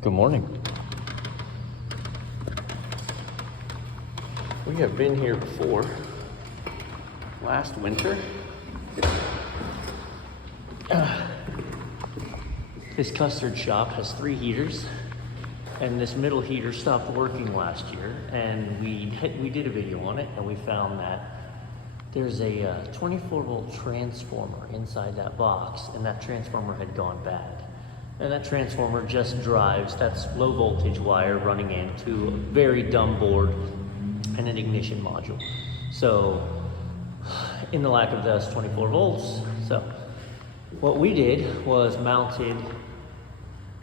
Good morning. We have been here before. Last winter. This Custard shop has 3 heaters, and this middle heater stopped working last year, and we did a video on it, and we found that there's a 24-volt transformer inside that box, and that transformer had gone bad. And that transformer just drives, that's low voltage wire running into a very dumb board and an ignition module. So, in the lack of those 24 volts, so what we did was mounted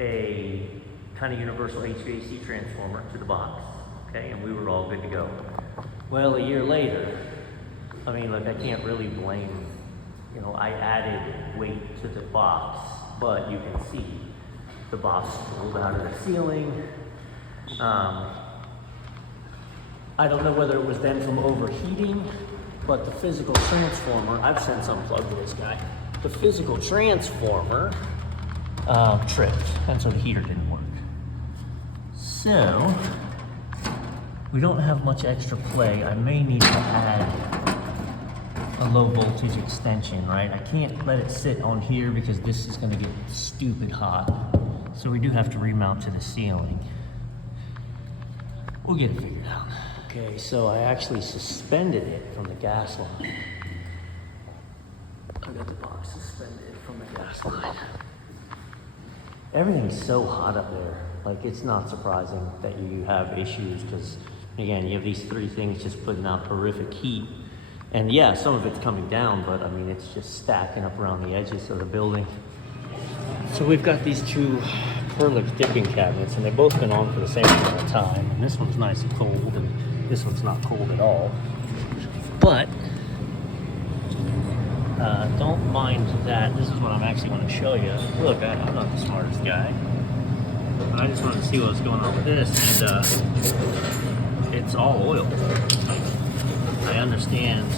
a kind of universal HVAC transformer to the box, okay, and we were all good to go. Well, a year later, I mean, look, I can't really blame, I added weight to the box, but you can see the box pulled out of the ceiling. I don't know whether it was then from overheating, but the physical transformer, I've since unplugged this guy. The physical transformer tripped, and so the heater didn't work. So, we don't have much extra play. I may need to add a low voltage extension, right? I can't let it sit on here because this is gonna get stupid hot. So we do have to remount to the ceiling. We'll get it figured out. Okay, so I actually suspended it from the gas line. I got the box suspended from the gas line. Everything's so hot up there. Like, it's not surprising that you have issues because, again, you have these 3 things just putting out horrific heat. And yeah, some of it's coming down, but I mean, it's just stacking up around the edges of the building. So we've got these 2 Perlix dipping cabinets, and they've both been on for the same amount of time. And this one's nice and cold, and this one's not cold at all. But don't mind that. This is what I'm actually going to show you. Look, I'm not the smartest guy, but I just wanted to see what was going on with this, and it's all oil. I understand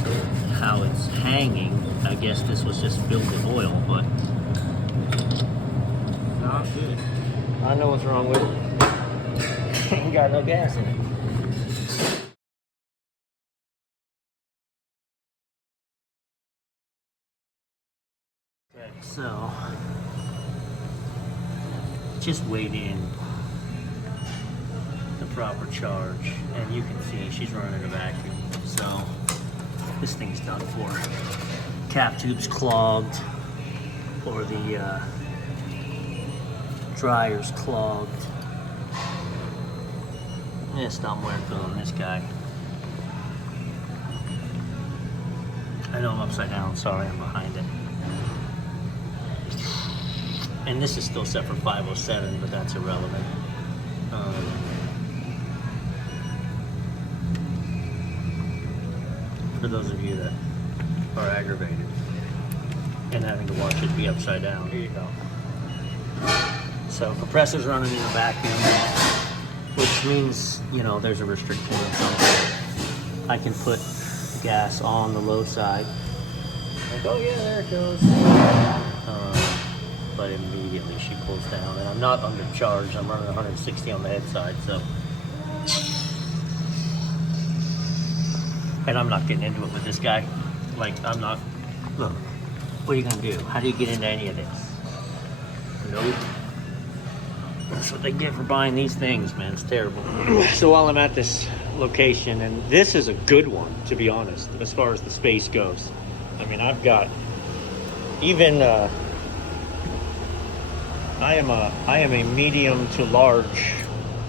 how it's hanging. I guess this was just filled with oil, but not good. I know what's wrong with it. Ain't got no gas in it. Okay, so just weighed in the proper charge, and you can see she's running a vacuum. So this thing's done for. Cap tube's clogged, or the dryer's clogged. It's not working on this guy. I know I'm upside down, sorry, I'm behind it. And this is still set for 507, but that's irrelevant. For those of you that are aggravated and having to watch it be upside down, here you go. So compressor's running in a vacuum, which means, there's a restriction or something. I can put gas on the low side. Like, oh yeah, there it goes. But immediately she pulls down, and I'm not undercharged. I'm running 160 on the head side, so. And I'm not getting into it with this guy. Like, I'm not. Look, what are you gonna do? How do you get into any of this? Nope. That's what they get for buying these things, man. It's terrible. So while I'm at this location, and this is a good one, to be honest, as far as the space goes. I mean, I've got even. I am a medium to large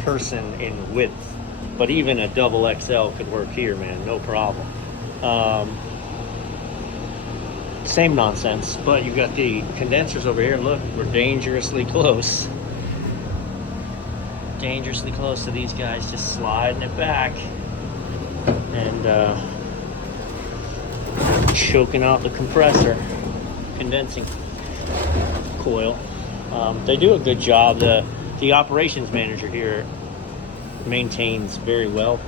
person in width, but even a double XL could work here, man, no problem. Same nonsense, but you've got the condensers over here. Look, we're dangerously close. Dangerously close to these guys, just sliding it back and choking out the compressor, condensing coil. They do a good job. The operations manager here maintains very well.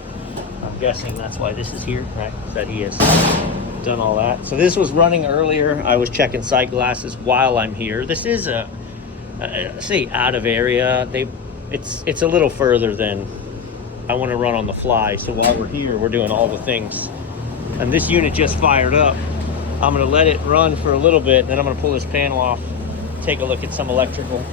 I'm guessing that's why this is here, right? That he has done all that. So this was running earlier. I was checking sight glasses while I'm here. This is a say out of area. They it's a little further than I want to run on the fly. So while we're here, we're doing all the things. And this unit just fired up. I'm gonna let it run for a little bit, then I'm gonna pull this panel off, take a look at some electrical.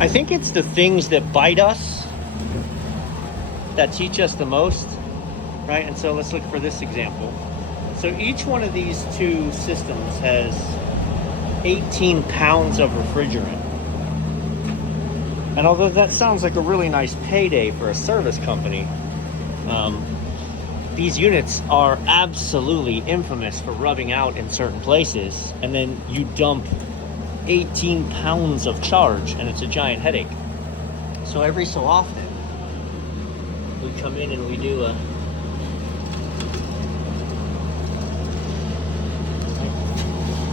I think it's the things that bite us that teach us the most, right? And so let's look for this example. So each one of these two systems has 18 pounds of refrigerant. And although that sounds like a really nice payday for a service company, these units are absolutely infamous for rubbing out in certain places, and then you dump 18 pounds of charge, and it's a giant headache. So every so often, we come in and we do a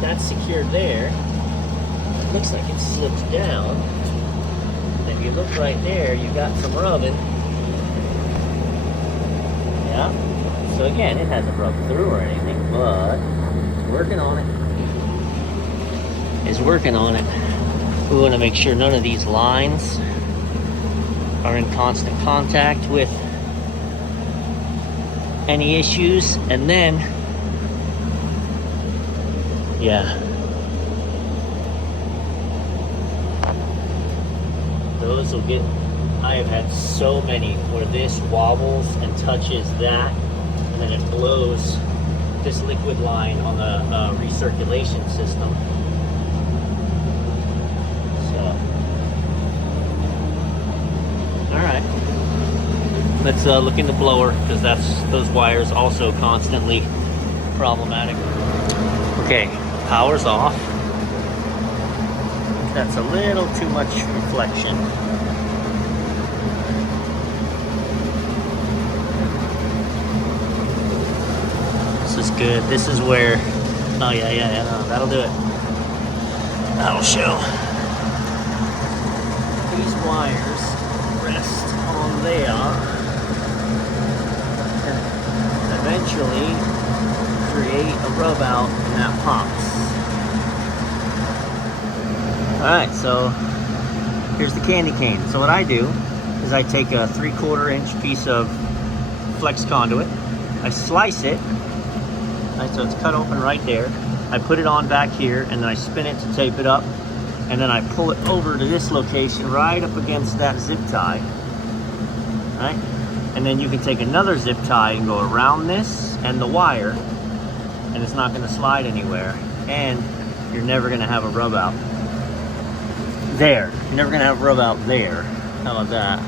that's secured there. Looks like it slips down. And you look right there, you got some rubbing. Yeah. So again, it hasn't rubbed through or anything, but it's working on it. It's working on it. We want to make sure none of these lines are in constant contact with any issues, and then yeah, those will get, I have had so many where this wobbles and touches that, and then it blows this liquid line on the recirculation system. So, all right, let's look in the blower, because those wires also constantly problematic. Okay, power's off. That's a little too much reflection. This is good. This is where, oh yeah, no, that'll do it. That'll show. These wires rest on there, and eventually create a rub out, and that pops. Alright, so here's the candy cane. So what I do is I take a 3/4 inch piece of flex conduit, I slice it, right, so it's cut open right there. I put it on back here, and then I spin it to tape it up, and then I pull it over to this location right up against that zip tie. Right? And then you can take another zip tie and go around this and the wire, and it's not going to slide anywhere, and you're never going to have a rub out there. You're never going to have a rub out there. How about that?